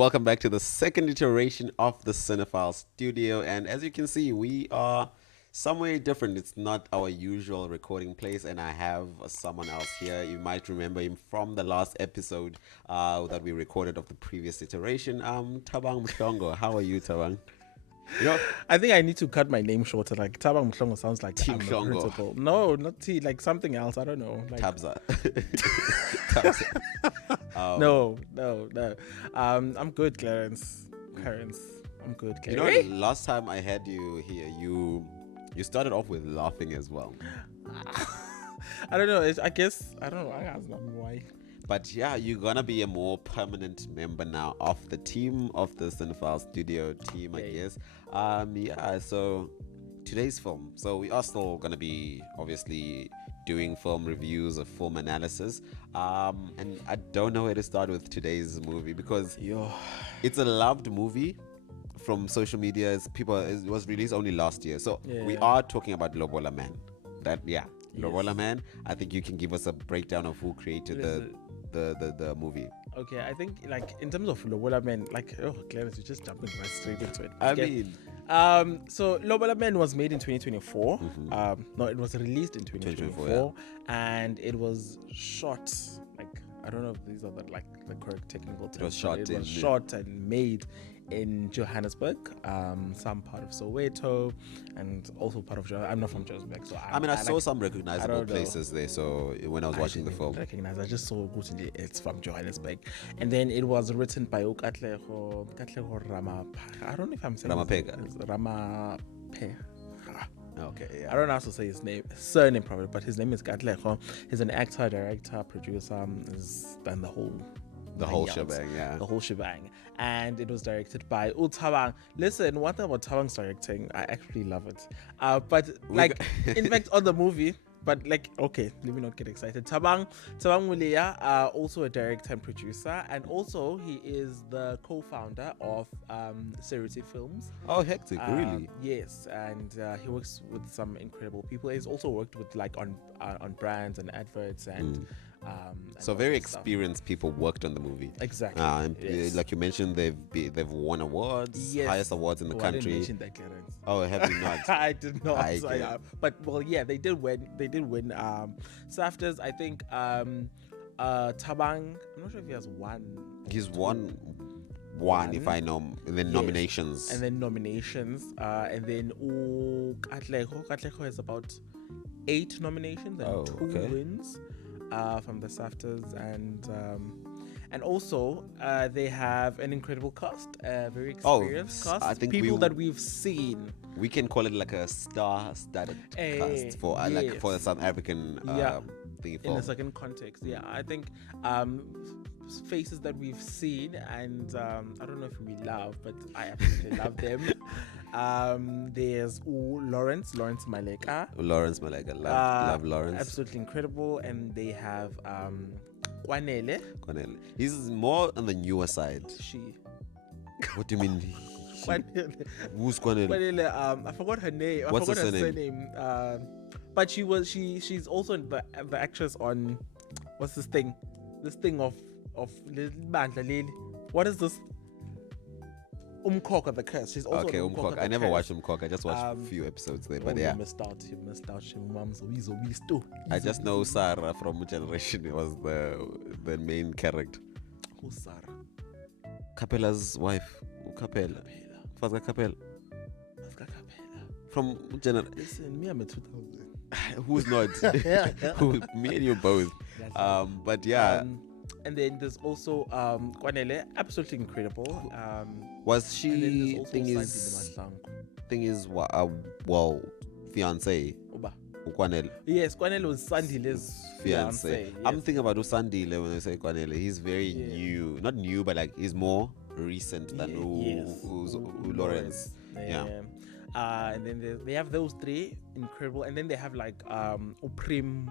Welcome back to the second iteration of the Cinephile studio. And as you can see, we are somewhere different. It's not our usual recording place, and I have someone else here. You might remember him from the last episode that we recorded of the previous iteration. Thabang Mhlongo. How are you, Thabang? You know, I think I need to cut my name shorter. Like Thabang Mhlongo sounds like Team I'm the Mhlongo. principal. No, not T. Like something else. I don't know. Like, Tabza. No. I'm good, Clarence. I'm good. You Clarence. know, last time I had you here, you started off with laughing as well. I don't know. I guess I don't know. I don't know why. But yeah, you're gonna be a more permanent member now of the team, of the Cinephile studio team, I guess. So today's film. So we are still gonna be obviously doing film reviews of film analysis. And I don't know where to start with today's movie because it's a loved movie from social media. It was released only last year. So we are talking about Lobola Man. Lobola Man. I think you can give us a breakdown of who created the movie. Okay, I think like in terms of Lobola Man, like Clarence, you're just jumping right straight into it. I mean, so Lobola Man was made in 2024. No, it was released in 2024, and it was shot like I don't know if these are the correct technical terms. It was shot and made in Johannesburg, some part of Soweto, and also part of I'm not from Johannesburg, so I saw some recognizable places there. So when I was watching the film, I just saw it's from Johannesburg, and then it was written by Katlego Ramapha. I don't know if I'm saying Ramaphe. Okay, yeah. I don't know how to say his surname probably, but his name is Katlego. He's an actor, director, producer. He's done the whole shebang, yeah. The whole shebang. And it was directed by Thabang. Listen, one thing about Thabang's directing, I actually love it. In fact, on the movie, but okay, let me not get excited. Thabang Mulia, also a director and producer, and also he is the co-founder of Cinephile Films. Oh, hectic, really? Yes, and he works with some incredible people. He's also worked with on brands and adverts and. So very experienced people worked on the movie. Exactly. Yes. Like you mentioned, they've won awards, highest awards in the country. I didn't mention that, Clarence. Oh, have you not? I did not. But they did win. They did win. SAFTAs, I think. Thabang, I'm not sure if he has one. He's won. One, if I know, and then nominations. And then Katlego has about 8 nominations and 2 wins. From the SAFTAs, and also they have an incredible cast, very experienced cast. I think people that we've seen. We can call it like a star-studded cast for for the South African thing. In a certain context, I think faces that we've seen, and I don't know if we love, but I absolutely love them. There's Lawrence Maleka. Love Lawrence. Absolutely incredible. And they have Kwanele. He's more on the newer side. What do you mean? Who's Kwanele? Kwanele, I forgot her name. What's her surname? But she's also the actress on what's this thing? This thing of what is this? Umkhokha, the Curse. She's also Umkhokha. I never watched Umkhokha. I just watched a few episodes there, but You missed out. I just know Sarah from Generation. It was the main character. Who's Sarah? Capella's wife. Capella. Fazga Capella. From Generation. Listen, me, I'm a 2000. Who's not? Me and you both. But yeah. And then there's also Kwanele, absolutely incredible. Was she fiance? Kwanele. Yes, Kwanele was Sandile's fiance. Yes. I'm thinking about Usandile when I say Kwanele. He's very new, not new, but he's more recent than Lawrence. Yeah. And then they have those 3 incredible, and then they have Primo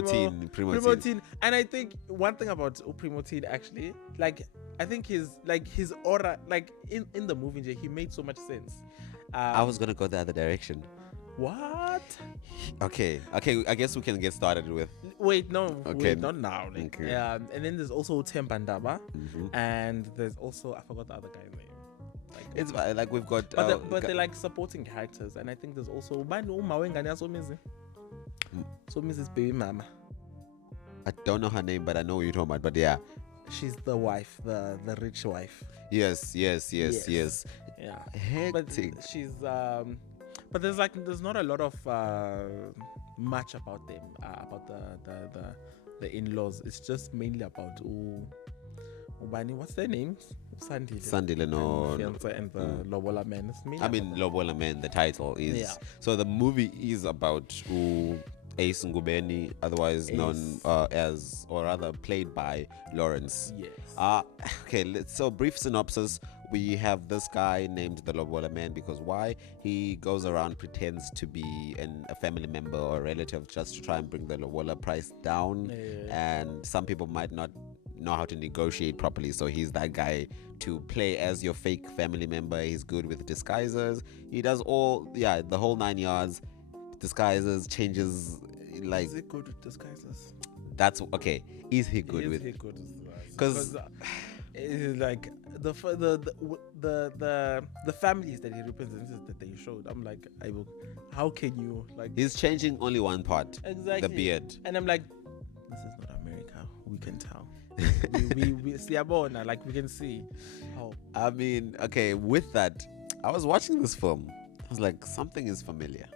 Teen. And I think one thing about Primo Teen actually, I think his aura, in the movie, he made so much sense. I was gonna go the other direction. What? Okay, I guess we can get started with. Wait, no, Okay. wait, not now. Like, Okay. and then there's also Tembandaba, Mhm. and there's also I forgot the other guy's name. Like, It's like we've got. but they're like supporting characters, and I think there's also so Mrs. Baby Mama. I don't know her name, but I know what you're talking about. But yeah, She's the wife, the rich wife. yes. Yeah, but Hectic. she's but there's not a lot of much about them about the in-laws. It's just mainly about Ubani. What's their names? Sandile, no. Fiance and the Lobola Man. It's mainly I mean, about Lobola Man, the title is. Yeah. So the movie is about Ace Ngubeni, otherwise known as, or rather played by Lawrence. Yes. Okay, so brief synopsis. We have this guy named the Lobola Man because why? He goes around, pretends to be a family member or a relative just to try and bring the Lobola price down. And some people might not know how to negotiate properly, so he's that guy to play as your fake family member. He's good with disguises. He does the whole 9 yards. Disguises, changes, like. Is he good with disguises? That's okay. Is he good with? He good with disguises? Because like the families that he represented that they showed, I'm like, how can you like? he's changing only one part. Exactly. The beard. And I'm like, this is not America. We can tell. we see Abona, like we can see how. I mean, okay, with that, I was watching this film. I was like, something is familiar.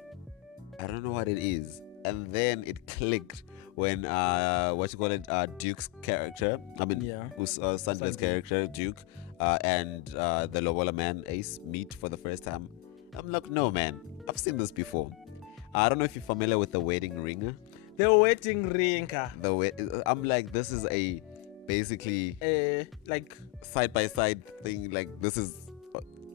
I don't know what it is. And then it clicked when Duke's character, Sandler's character, Duke, and the Lobola Man, Ace, meet for the first time. I'm like, no man, I've seen this before. I don't know if you're familiar with the wedding ring. The wedding ring. I'm like, this is a basically like side by side thing. Like this is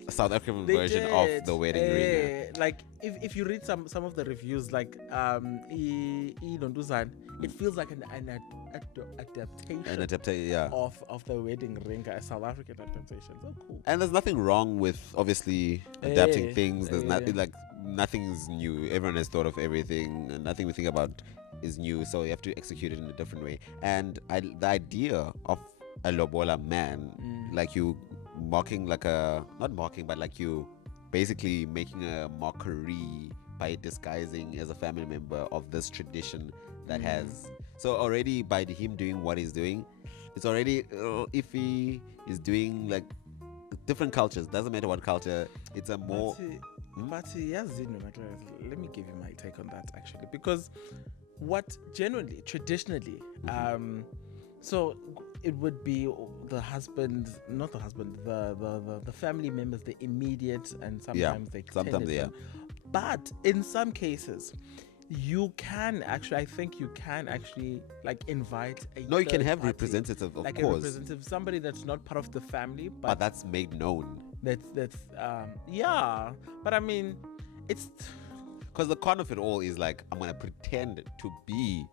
a South African version of the wedding ring. Like if you read some of the reviews, like it feels like an adaptation. Of the wedding ring, a South African adaptation. So cool. And there's nothing wrong with obviously adapting things. There's nothing like nothing's new. Everyone has thought of everything, and nothing we think about is new. So you have to execute it in a different way. And the idea of a Lobola Man, like you mocking, like not mocking, but like you basically making a mockery by disguising as a family member of this tradition that has. So already by him doing what he's doing, it's already if he is doing like different cultures, doesn't matter what culture, it's a more. But yes, let me give you my take on that actually, because what traditionally, so it would be the husband, not the husband, the family members, the immediate, and sometimes they extended. But in some cases, you can actually, I think you can actually like invite a you can have party, representative, of like course, a representative, somebody that's not part of the family, but that's made known. That's but I mean, it's because the con of it all is like, I'm gonna pretend to be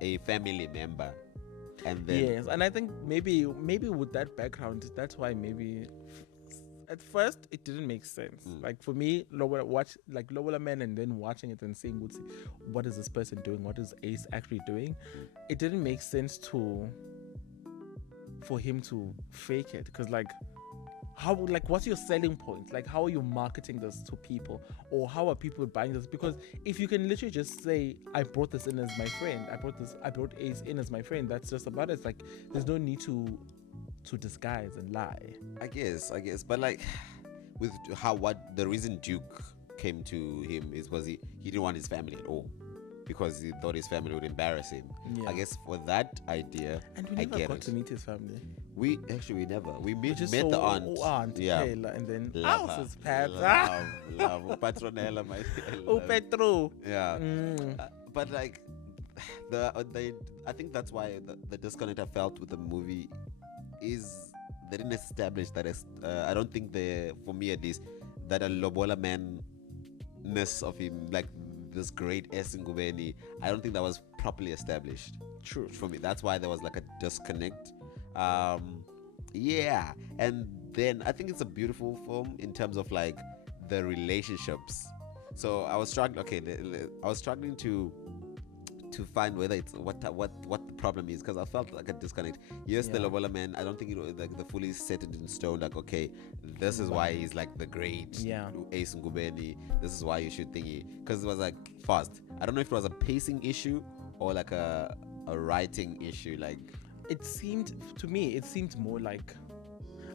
a family member, and then yes, and I think maybe with that background, that's why maybe at first it didn't make sense. Like for me, Lobola Man, and then watching it and seeing what is this person doing, what is Ace actually doing, it didn't make sense for him to fake it, because like, how, like, what's your selling point? Like, how are you marketing this to people, or how are people buying this? Because if you can literally just say, I brought this in as my friend, I brought Ace in as my friend, that's just about it. It's like, there's no need to disguise and lie. I guess, but like, with what the reason Duke came to him is he didn't want his family at all, because he thought his family would embarrass him. Yeah. I guess for that idea, and we never got to meet his family. We never. We met the aunt. Yeah. And then houses, pets. Love. Patronella, my. Petro. Yeah. But like, I think that's why the disconnect I felt with the movie is they didn't establish that. I don't think for me at least, that a Lobola Man-ness of him, like this great S Ngubeni, I don't think that was properly established. True. For me, that's why there was like a disconnect. And then I think it's a beautiful film in terms of like the relationships So I was struggling. Okay, I was struggling to find whether it's what the problem is, because I felt like a disconnect. Yes, the Yeah. Lobola Man, I don't think it was like the fully set it in stone. Like, okay, this is why he's like the great Yeah. Ace Ngubeni. This is why you should thingy, because it was like fast. I don't know if it was a pacing issue or like a writing issue. Like, It seemed to me, it seemed more like,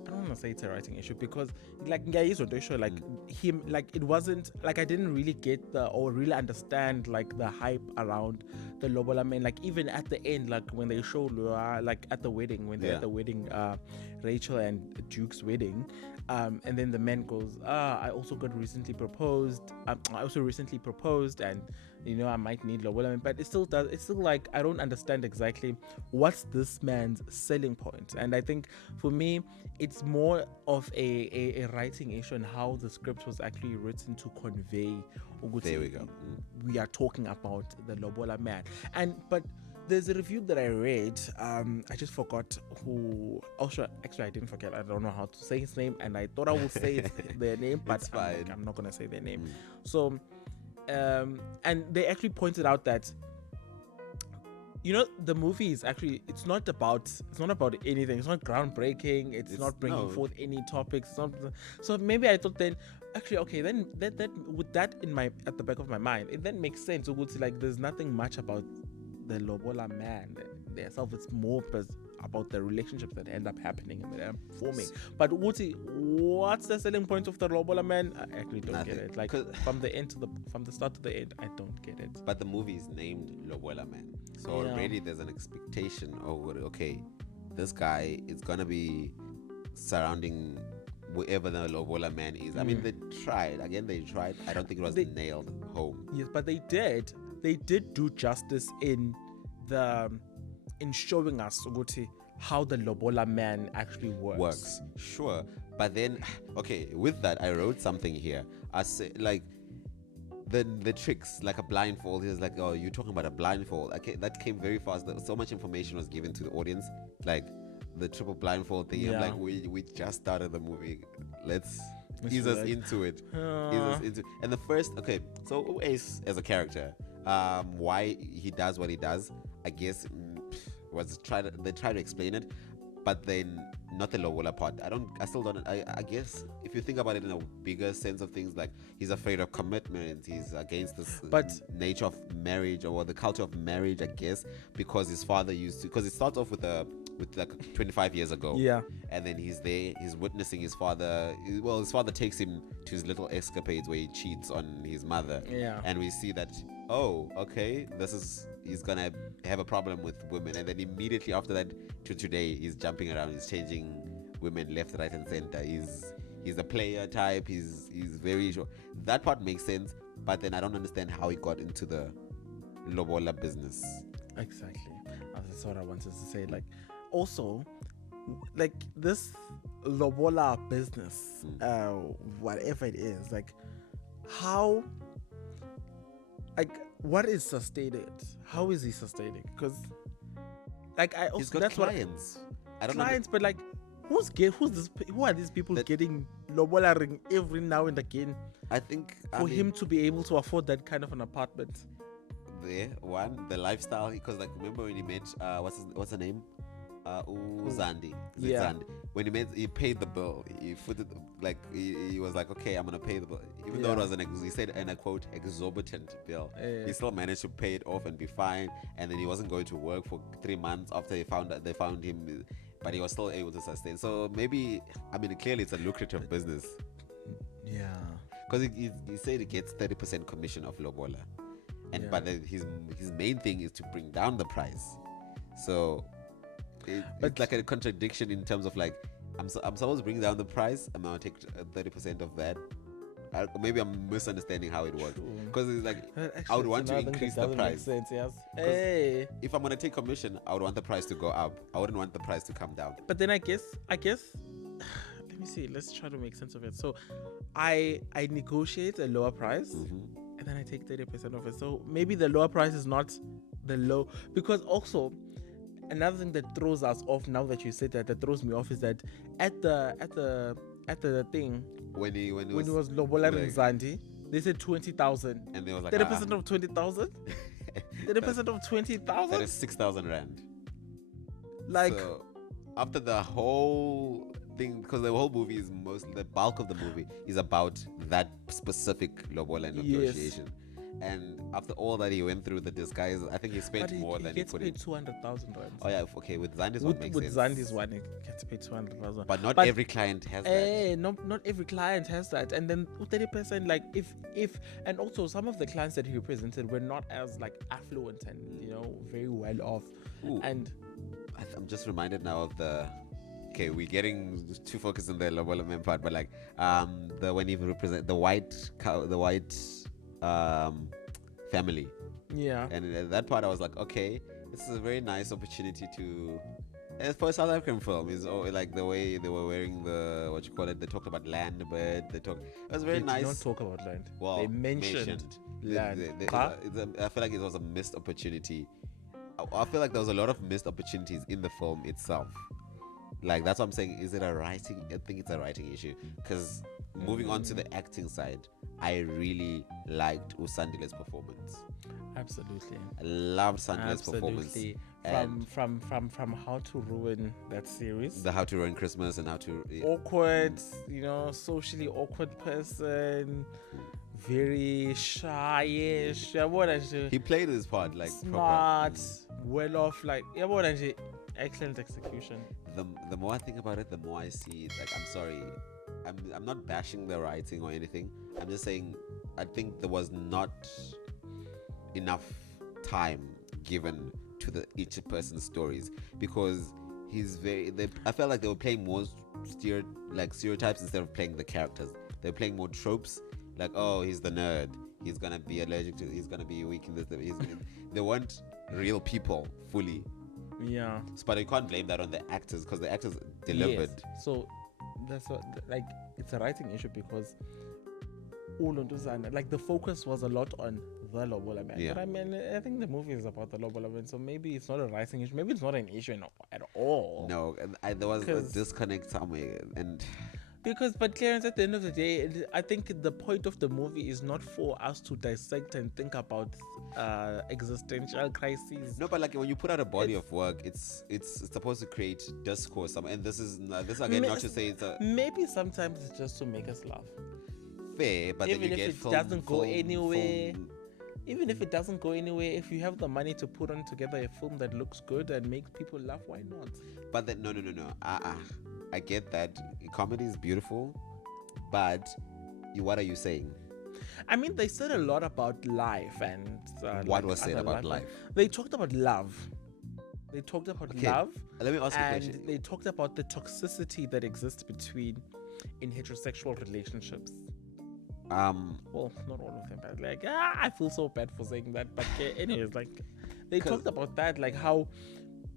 I don't want to say it's a writing issue, because like guys on the show, like him, like it wasn't like I didn't really get the or really understand like the hype around the Lobola Man. Like even at the end, like when they show Lua, like at the wedding, when they're at the wedding, Rachel and Duke's wedding, and then the man goes, I also got recently proposed. I also recently proposed, and I might need Lobola Man, but it still does. It's still like I don't understand exactly what's this man's selling point. And I think for me, it's more of a writing issue and how the script was actually written to convey. there we go. We are talking about the Lobola Man, but there's a review that I read. I just forgot who. Also, actually, I didn't forget. I don't know how to say his name, and I thought I would say their name, but It's fine. I'm not gonna say their name. So, and they actually pointed out that the movie is actually it's not about anything. It's not groundbreaking. It's not bringing forth any topics. So maybe I thought then actually okay then that with that at the back of my mind, it then makes sense. So like there's nothing much about the Lobola Man themselves. It's more about the relationships that end up happening and that are forming. But Uti, what's the selling point of the Lobola Man? I actually don't get it. Like from the start to the end, I don't get it. But the movie is named Lobola Man, so already there's an expectation of okay, this guy is gonna be surrounding wherever the Lobola Man is. I mean, they tried. I don't think it was nailed home. Yes, but they did do justice in showing us how the Lobola Man actually works. Sure, but then okay, with that I wrote something here. I say like the tricks, like a blindfold. He's like, oh, you're talking about a blindfold. Okay, that came very fast. So much information was given to the audience, like the triple blindfold thing. I'm like, we just started the movie. Let's ease us into it. And the first, okay, so Ace as a character, why he does what he does, I guess they try to explain it, but then not the Lobola part. I still don't. I guess if you think about it in a bigger sense of things, like he's afraid of commitment, he's against this nature of marriage or the culture of marriage, I guess, because his father used to. Because it starts off with like 25 years ago. Yeah. And then he's there, he's witnessing his father. Well, his father takes him to his little escapades where he cheats on his mother. Yeah. And we see that, oh, okay, he's gonna have a problem with women. And then immediately after that to today, he's jumping around, he's changing women left, right, and center. He's a player type, he's very sure. That part makes sense, but then I don't understand how he got into the Lobola business. Exactly. That's what I wanted to say. Like, also, like this Lobola business, whatever it is, like how, like what is sustaining it? How is he sustaining? Because, like, I also He's got that's clients. I don't clients, but like, who are these people getting Lobola ring every now and again? I think for him to be able to afford that kind of an apartment. The lifestyle, because like remember when he met what's her name, Zandi. Yeah. Zandi. When he paid the bill, he footed like he was like, okay, I'm gonna pay the bill, even though it was he said, and I quote, exorbitant bill. He still managed to pay it off and be fine, and then he wasn't going to work for 3 months after they found him, but he was still able to sustain. So maybe, I mean, clearly it's a lucrative business. Yeah. Because he said he gets 30% commission of Lobola. But his main thing is to bring down the price. So it's like a contradiction in terms of like I'm supposed to bring down the price. I'm gonna take 30% of that. Maybe I'm misunderstanding how it works. Because it's like I would want to increase the price. Make sense, yes. Hey. If I'm gonna take commission, I would want the price to go up. I wouldn't want the price to come down. But then I guess let me see. Let's try to make sense of it. So I negotiate a lower price. And then I take 30% of it. So maybe the lower price is not the low, because also another thing that throws us off now that you said that throws me off is that at the thing when he was Lobola and Zandi, They said 20,000. And they was like, 30% of 20,000. 30% of that 20,000. is 6,000 rand. Like, So, after the whole thing, because the whole movie is the bulk of the movie is about that specific Lobola negotiation. And after all that he went through, the disguise, I think he spent more than he gets put paid in. 200,000 rand. Oh yeah, okay. With Zandi's one makes With sense. Zandi's one, it gets paid 200,000. But not every client has that. Not every client has that. And then 30%, like if and also some of the clients that he represented were not as like affluent and very well off. Ooh. And I'm just reminded now of the. Okay, we're getting too focused on the Lobola Man part, but like the when he represent the white family. Yeah. And at that part, I was like, okay, this is a very nice opportunity to. As for a South African film, is like the way they were wearing the They talked about land, but it was very nice. They don't talk about land. Well, they mentioned land. I feel like it was a missed opportunity. I feel like there was a lot of missed opportunities in the film itself. Like that's what I'm saying. Is it a writing? I think it's a writing issue. Because moving on to the acting side, I really liked Usandile's performance. Absolutely. I loved Sandile's performance. From How to Ruin That series. The How to Ruin Christmas and How to awkward, socially awkward person, very shy-ish. He played his part like smart, proper. well off, like excellent execution. The more I think about it, the more I see it. Like, I'm sorry, I'm not bashing the writing or anything. I'm just saying I think there was not enough time given to each person's stories, because I felt like they were playing more stereotypes instead of playing the characters. They were playing more tropes, like, oh, he's the nerd, he's gonna be allergic to, he's gonna be weak in this. They weren't real people fully. Yeah. But you can't blame that on the actors, because the actors delivered. Yes. So that's what, like, it's a writing issue, because like the focus was a lot on the Lobola Man. Yeah. But I mean, I think the movie is about the Lobola Man, so maybe it's not a writing issue. Maybe it's not an issue at all. No, there was a disconnect somewhere, and but Clarence, at the end of the day, I think the point of the movie is not for us to dissect and think about existential crises. No, but like when you put out a body of work, it's supposed to create discourse. And this again, not to say it's a. Maybe sometimes it's just to make us laugh. Fair, but even then you if get it film, doesn't go anywhere. Film. Even if it doesn't go anywhere, if you have the money to put on together a film that looks good and makes people laugh, why not? But then no. I get that comedy is beautiful, but what are you saying? I mean, they said a lot about life and what was said about life? They talked about love. They talked about love. Let me ask you a question. And they talked about the toxicity that exists in heterosexual relationships. Well, not all of them, but like, I feel so bad for saying that. But anyways, like, they talked about that, like how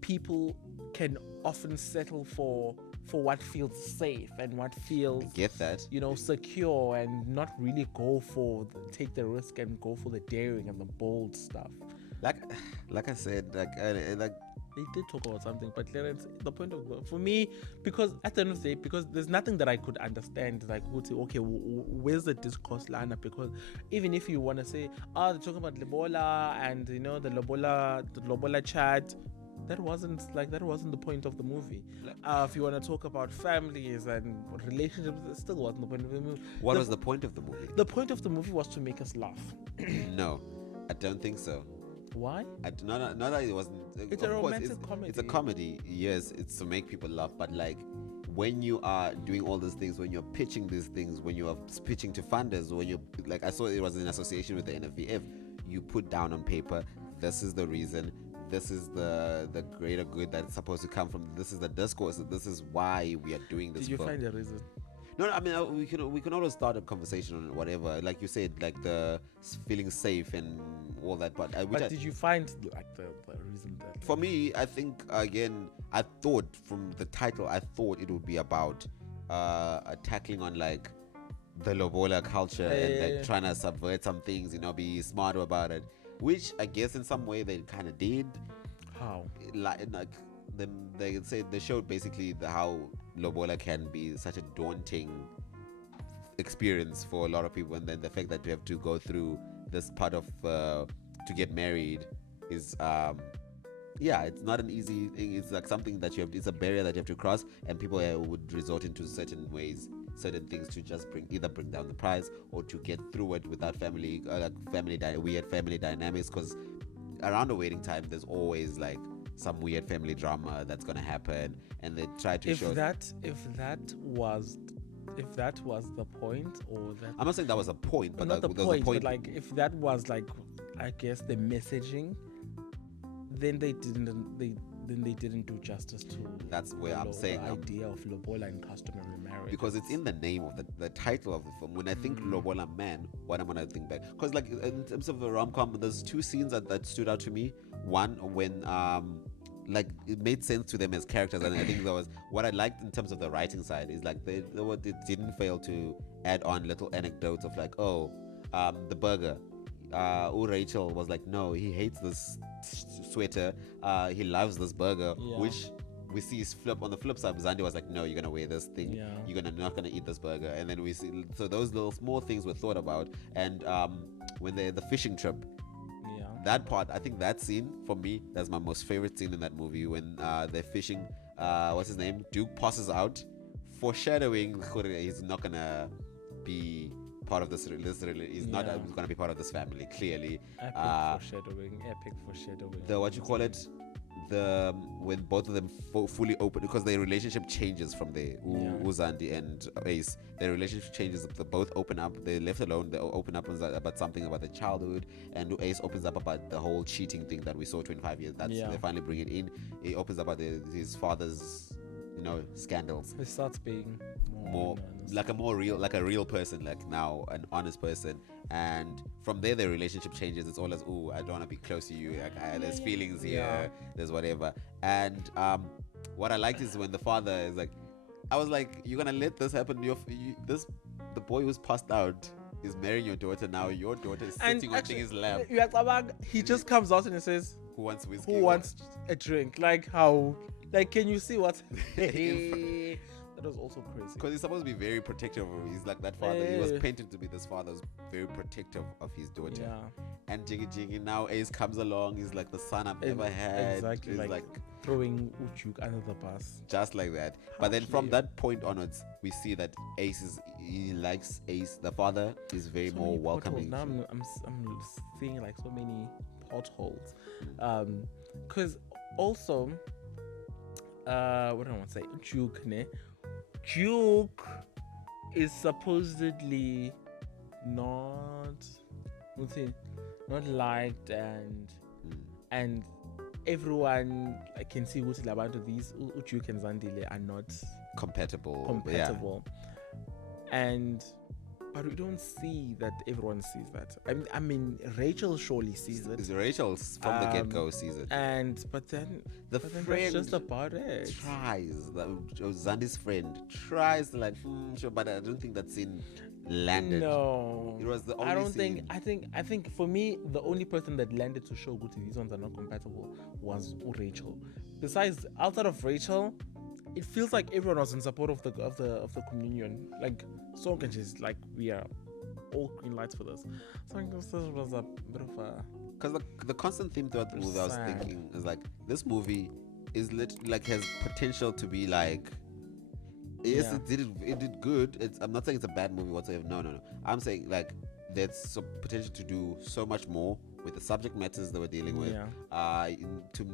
people can often settle for what feels safe and what feels, get that, secure, and not really take the risk and go for the daring and the bold stuff. Like I said, like they did talk about something, but Clarence, the point for me, because at the end of the day, because there's nothing that I could understand, like, okay, where's the discourse line up? Because even if you want to say, they're talking about Lobola and the Lobola chat, that wasn't the point of the movie. If you want to talk about families and relationships, that still wasn't the point of the movie. What was the point of the movie? The point of the movie was to make us laugh. No, I don't think so. Why? Not that it wasn't. It's a romantic comedy. It's a comedy. Yes, it's to make people laugh. But like, when you are doing all these things, when you're pitching these things, when you are pitching to funders, when you like, I saw it was in association with the NFVF. You put down on paper, this is the reason. This is the greater good that's supposed to come from. This is the discourse. This is why we are doing this. Did you find a reason? No, I mean, we can always start a conversation on whatever, like you said, like the feeling safe and all that. But did you find like the reason that? For me, I think again, I thought from the title, I thought it would be about tackling on like the Lobola culture and like trying to subvert some things, be smart about it, which I guess in some way they kind of did. How? They showed basically how Lobola can be such a daunting experience for a lot of people, and then the fact that you have to go through this part of to get married is it's not an easy thing. It's like something that it's a barrier that you have to cross, and people would resort into certain things to just either bring down the price or to get through it without weird family dynamics, because around the wedding time there's always like some weird family drama that's gonna happen, and they try to show if that was the point, or that I'm not saying that was a point, but not the there point, was a point. but like if that was like, I guess, the messaging, then they didn't do justice to That's where I'm saying the idea of Lobola and customary marriage, because it's in the name of the title of the film. When I think Lobola Man, what I'm gonna think back, because like in terms of the rom-com, there's two scenes that stood out to me. One, when like it made sense to them as characters, and I think that was what I liked in terms of the writing side, is like they didn't fail to add on little anecdotes of like, the burger, Rachel was like, no, he hates this sweater, he loves this burger, which we see is on the flip side. Zandi was like, no, you're gonna wear this thing, you're not gonna eat this burger. And then we see, so those little small things were thought about. And when the fishing trip, that part, I think that scene for me, that's my most favorite scene in that movie, when they're fishing, what's his name, Duke passes out, foreshadowing he's not gonna be part of this. He's not gonna be part of this family, clearly. Epic foreshadowing. The what you call it, when both of them fully open, because their relationship changes from there. Uzandi and Ace, their relationship changes. They both open up. They're left alone. They open up about something about their childhood, and Ace opens up about the whole cheating thing that we saw 25 years. They finally bring it in. He opens up about his father's, scandals. It starts being more like a real person, like now an honest person. And from there, their relationship changes. It's all as, I don't want to be close to you, like there's feelings here, there's whatever. And what I liked is when the father is like, I was like, you're gonna let this happen? The boy who's passed out is marrying your daughter now. Your daughter is sitting on his lap. He just comes out and he says, who wants whiskey? Who wants a drink? Like how? Like, can you see what? That was also crazy. Because he's supposed to be very protective of him. He's like that father. He was painted to be this father who's very protective of his daughter. And Jiggy now Ace comes along. He's like the son I've ever had. Exactly. He's like throwing Ujuk under the bus. Just like that. But then from that point onwards, we see that he likes Ace. The father is very more welcoming. Now I'm seeing like so many potholes. Because also, what do I want to say? Duke is supposedly not liked, and everyone can see what about these Duke and Zandile are not compatible. And but we don't see that everyone sees that. I mean, Rachel surely sees it. Rachel from the get-go sees it. But then friend that's just about it. Tries. Zandi's friend tries to like, sure, but I don't think that scene landed. No, it was the only scene. I think for me, the only person that landed to show good these ones are not compatible was Rachel. Besides, outside of Rachel, it feels like everyone was in support of the communion. Like, so can just like, we are all green lights for this. So I guess this was a bit of a, because the constant theme throughout the movie, I was thinking, is like, this movie is has potential to be like, yes, it did good. I'm not saying it's a bad movie whatsoever. No. I'm saying like there's some potential to do so much more with the subject matters that we're dealing with. To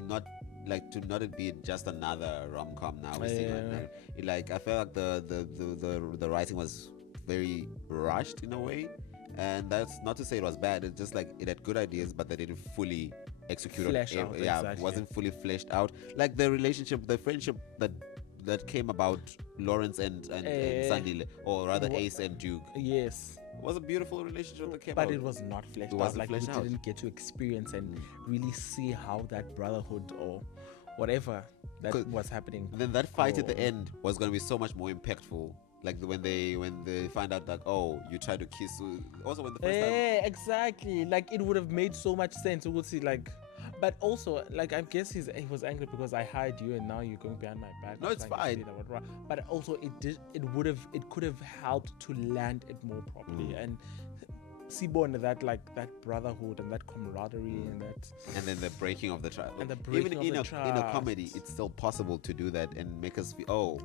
not be just another rom-com now. We're seeing like I felt like the writing was very rushed in a way, and that's not to say it was bad. It's just like it had good ideas, but they didn't fully execute it. Wasn't fully fleshed out. Like the relationship, the friendship that came about Lawrence and Sandile, or rather Ace and Duke. Yes. It was a beautiful relationship that came out. But it was not fleshed out. Like, we didn't get to experience and really see how that brotherhood or whatever that was happening. Then that fight at the end was going to be so much more impactful. Like when they find out like, oh, you tried to kiss. Also when the first time. Exactly. Like it would have made so much sense. We would see like, But also, like, I guess he was angry because I hired you and now you're going behind my back. No, it's trying to fine. say that, but also it could have helped to land it more properly and Sibon, that brotherhood and that camaraderie and then the breaking of the trust. and the Even breaking in of the in a comedy, it's still possible to do that and make us feel, oh,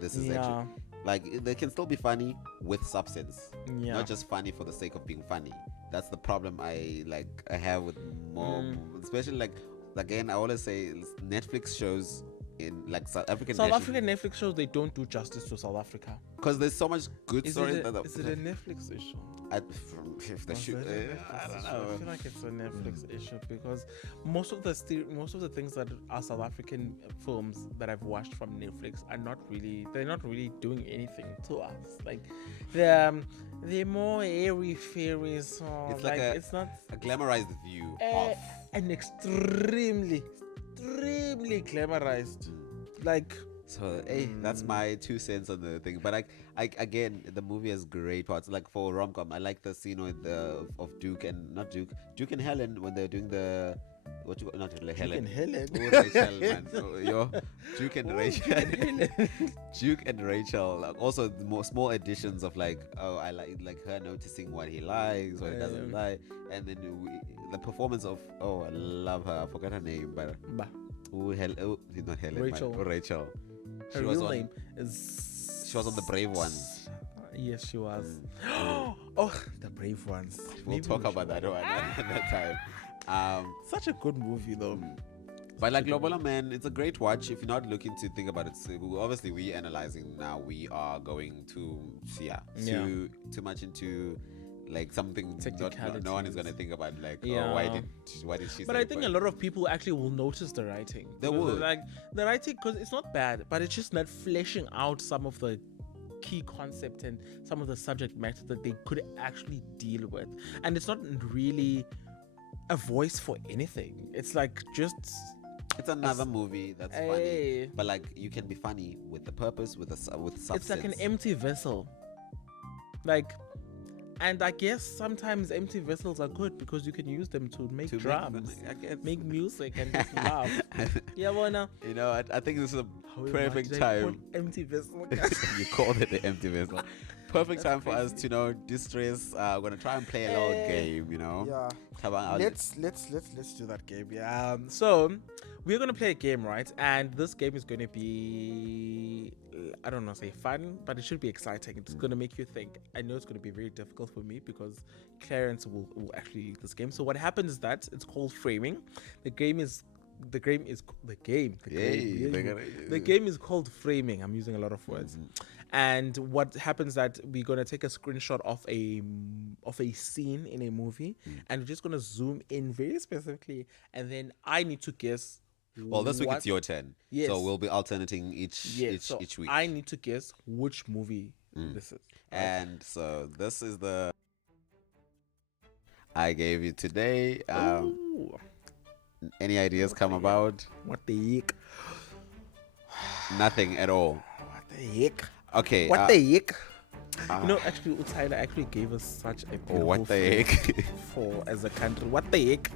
this is actually like, they can still be funny with substance, not just funny for the sake of being funny. That's the problem I have with more, especially like, again, I always say Netflix shows in like South African Netflix shows, they don't do justice to South Africa. because there's so much good stories. Is it a Netflix issue? If they shoot, I don't know. I feel like it's a Netflix issue because most of the things that are South African films that I've watched from Netflix are not really doing anything to us. Like they're more airy fairy. So it's like it's not a glamorized view of and extremely glamorized. Like. So, hey, that's my 2 cents on the thing. But I again, the movie has great parts. Like for rom-com, I like the scene with of Duke and Helen when they're doing the not really Helen. Oh, Rachel, man. Oh, Duke and Rachel. Duke and Rachel. Like, also, the more small additions of like, oh, I like her noticing what he likes, what he doesn't like, and then the performance of, oh, I love her. I forgot her name, but not Helen. Rachel. Rachel. Her real name is. She was on The Brave Ones. Yes, she was. Oh, The Brave Ones. We'll talk about that one at that time. Such a good movie, though. But like Lobola Man, it's a great watch if you're not looking to think about it. So obviously, we're analyzing now. We are going too much into like something no one is going to think about, like, oh, why did she but say I think a lot of people actually will notice the writing. They will. Like the writing, because it's not bad, but it's just not fleshing out some of the key concept and some of the subject matter that they could actually deal with. And it's not really a voice for anything. It's like just it's another movie that's funny, but like you can be funny with the purpose, with substance. It's like an empty vessel, like. And I guess sometimes empty vessels are good because you can use them to make drums, make music, and just laugh. Yeah, well, now. You know, I think this is a perfect time. Empty vessel. You called it the empty vessel. Perfect time for us to distress. We're gonna try and play a little game. Yeah. Let's do that game. Yeah. So we're gonna play a game, right? And this game is gonna be, I don't know, say fun, but it should be exciting. It's gonna make you think. I know it's gonna be very difficult for me because Clarence will actually lead this game. So what happens is that it's called framing. The game is called framing. I'm using a lot of words. And what happens that we're gonna take a screenshot of a scene in a movie, and we're just gonna zoom in very specifically, and then I need to guess. Well, this week it's your turn. Yes. So we'll be alternating each week. I need to guess which movie this is. Right? And so this is the I gave you today. Any ideas come about? What the heck? Nothing at all. What the heck? Okay. What the heck? Actually, Tyler actually gave us such a beautiful what the heck for as a country. What the heck?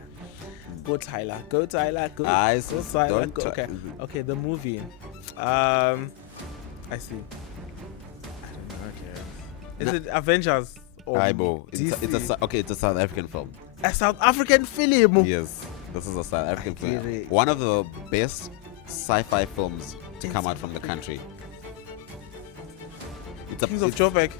Go Tyler. Go Tyler. Go. Go Tyler. Go. Okay. The movie. I see. I don't know. Okay. Is it Avengers? It's a South African film. A South African film. Yes, this is a South African film. One of the best sci-fi films to come out from the country. It's a Kings of Joburg.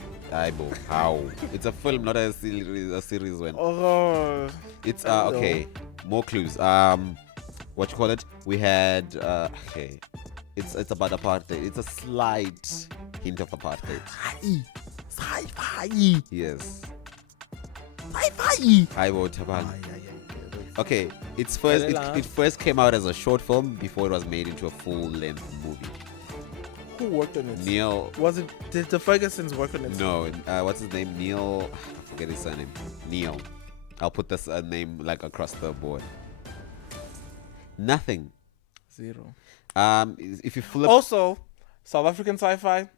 How? It's a film, not a series one. Oh. It's okay. More clues. What you call it? We had okay. It's about apartheid. It's a slight hint of apartheid. Sci-fi. Yes. Sci-fi. Okay, it first came out as a short film before it was made into a full-length movie. Who worked on it? Neil. Did the Fergusons work on it? No. What's his name? Neil. I forget his surname. Neil. I'll put this name like across the board. Nothing. 0. If you flip. Also, South African sci-fi.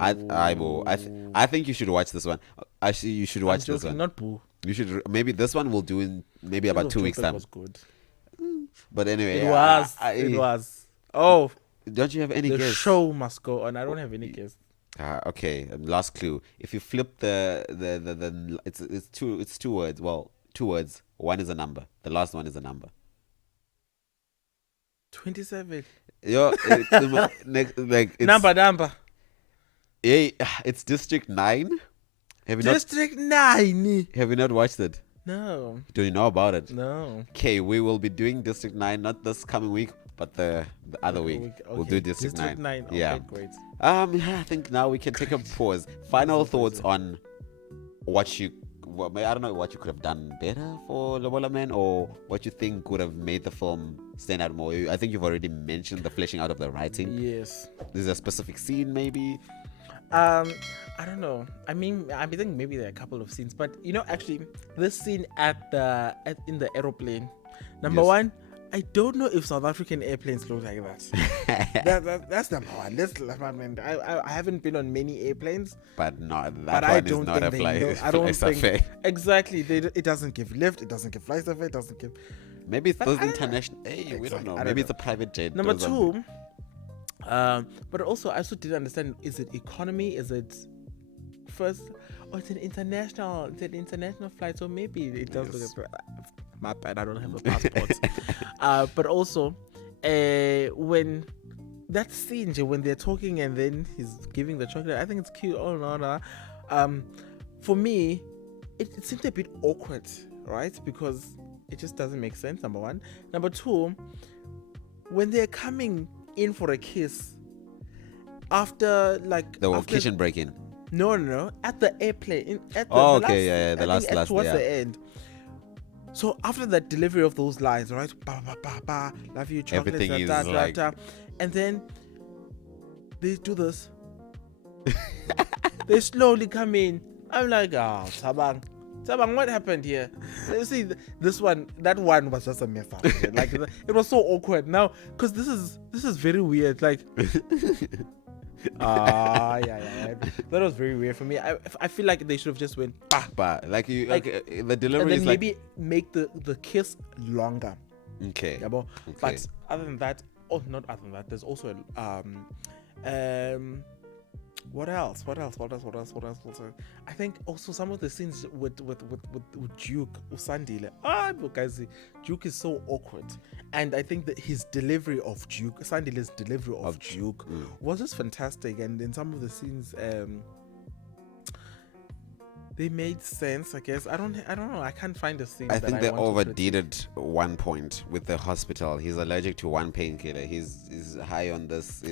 I think you should watch this one. Actually, you should watch this one. Not boo. You should maybe this one we'll do in maybe about 2 weeks time. Was good. But anyway, It was. It was. Oh, don't you have any the guess? show must go on. I don't have any guess. Okay. Last clue. If you flip it's two words. Well, two words. One is a number. The last one is a number. 27. Yo, it's like it's Number. yeah, it's District 9. District 9. Have you not watched it? No. Do you know about it? No. Okay, we will be doing District 9 not this coming week, but the other week. Okay. We'll do District 9. Okay, Yeah. great. Yeah, I think now we can take a pause. Final thoughts on I don't know what you could have done better for Lobola Man, or what you think would have made the film stand out more. I think you've already mentioned the fleshing out of the writing. Yes. There's a specific scene, maybe. I don't know. I think maybe there are a couple of scenes, but actually, this scene in the aeroplane. Number Yes. one, I don't know if South African airplanes look like that. That's number one. I haven't been on many airplanes, But no, that but one I is don't not a think fly. they know. I don't fly think survey. exactly. It doesn't give lift. It doesn't give fly survey. It doesn't give. Maybe it's But those I don't know. international. Hey, we don't know. I don't Maybe know. it's a private jet. Number Those are- two, but also I also didn't understand. Is it economy? Is it first? Oh, it's an international flight. So maybe it does Yes. look. My bad. I don't have a passport. But also, when that scene when they're talking and then he's giving the chocolate, I think it's cute. Oh no. For me, it seemed a bit awkward, right? Because it just doesn't make sense. Number one. Number two, when they're coming in for a kiss after The kitchen break in. No, at the airplane. Oh, the okay, yeah, the I think last, towards yeah. the end. So after that delivery of those lines, right? Ba ba ba ba, love you, chocolate, Everything is like- and then they do this. They slowly come in. I'm like, Thabang, what happened here? You see, that one was just a mess up. Like it was so awkward. Now, because this is very weird. Like, yeah. That was very weird for me. I feel like they should have just went bah, But the and delivery then is maybe make the kiss longer. okay. Yeah, but Okay. other than that, not other than that, there's also what else? I think also some of the scenes with Duke Usandile. Guys, Duke is so awkward, and I think that his delivery of Duke, Usandile's delivery of Duke, was just fantastic. And in some of the scenes, they made sense. I guess I don't know. I can't find a scene. I that think they want to overdid it one point with the hospital. He's allergic to one painkiller. He's high on this.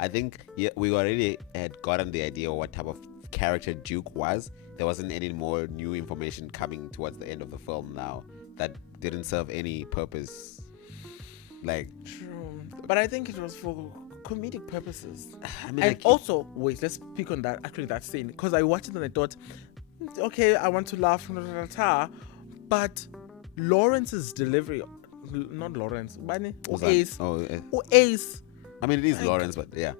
I think we already had gotten the idea of what type of character Duke was. There wasn't any more new information coming towards the end of the film now that didn't serve any purpose. True, but I think it was for comedic purposes. I mean, And also, wait, let's pick on that scene, because I watched it and I thought, okay, I want to laugh, but Lawrence's delivery, not Lawrence, Ace. Ace. I mean, it is Lawrence, but yeah.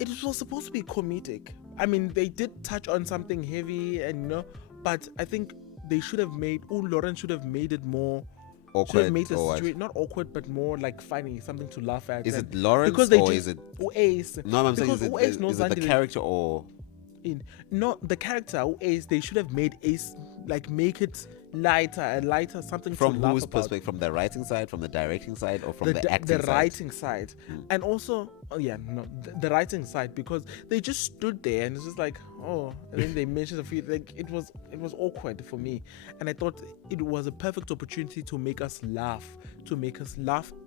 It was supposed to be comedic. I mean, they did touch on something heavy, and but I think they should have Lawrence should have made it more. Should Awkward have made the or what? situation not awkward, but more like funny, something to laugh at. Is And it Lawrence because they or just- is it? Ace? No, I'm saying Because is Ace it knows the Zandile- character or? Not the character Ace. They should have made Ace make it lighter, something From to laugh whose about. perspective? From the writing side, from the directing side, or from the the acting side? writing side, and also the writing side, because they just stood there and it's just like, and then they mentioned a few, like it was awkward for me, and I thought it was a perfect opportunity to make us laugh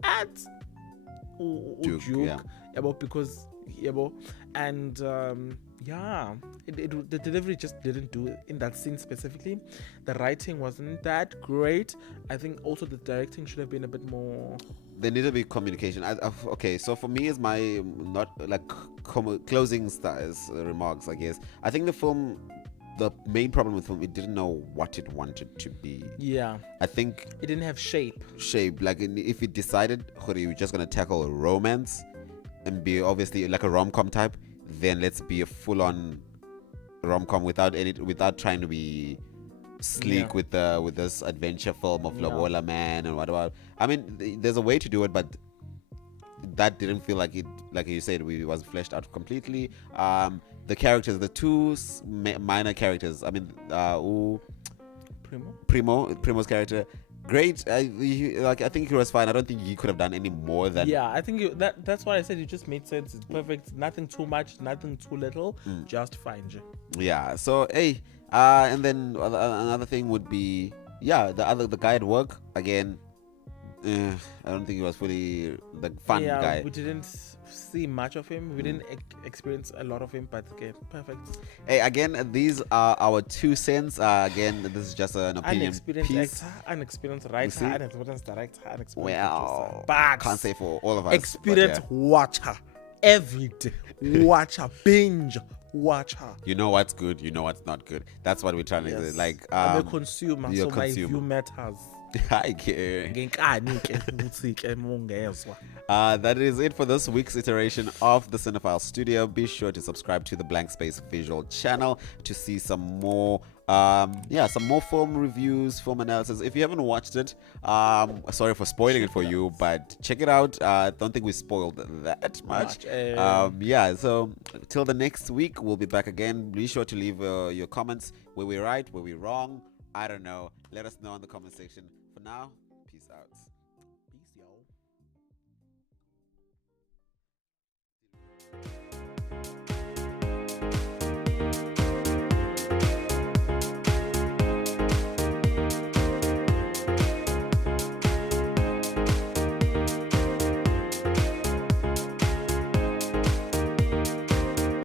at Duke, because and the delivery just didn't do it in that scene specifically. The writing wasn't that great. I think also the directing should have been a bit more. There need to be communication. Okay, so for me, is my not like closing remarks, I guess. I think the main problem with the film, it didn't know what it wanted to be. Yeah. I think it didn't have shape. Like if it decided, you're just gonna tackle romance and be obviously like a rom-com type, then let's be a full-on rom-com without trying to be sleek with this adventure film of Lobola Man and whatever. I mean, there's a way to do it, but that didn't feel like it, like you said, it was fleshed out completely. The characters, the two minor characters, I mean, Primo's character, great. I think he was fine. I don't think he could have done any more than. Yeah, I think that's why I said it just made sense. It's perfect. Nothing too much, nothing too little. Just fine. Yeah. So hey, and then another thing would be, the guy at work again. I don't think he was fully the fun guy. We didn't see much of him. We didn't experience a lot of him, but okay, perfect. Hey, again, these are our 2 cents. Again, this is just an opinion Unexperienced piece. actor, unexperienced writer, unexperienced director, unexperienced producer. But can't say for all of us. Experienced watcher, every day watcher, binge watcher. You know what's good. You know what's not good. That's what we're trying to do. Like, I'm a consumer, so my view matters. I care. That is it for this week's iteration of the Cinephile Studio. Be sure to subscribe to the Blank Space Visual channel to see some more film reviews, film analysis. If you haven't watched it, sorry for spoiling it for you, but check it out. I don't think we spoiled that much. So till the next week, we'll be back again. Be sure to leave your comments. Were we right? Were we wrong? I don't know. Let us know in the comment section. For now,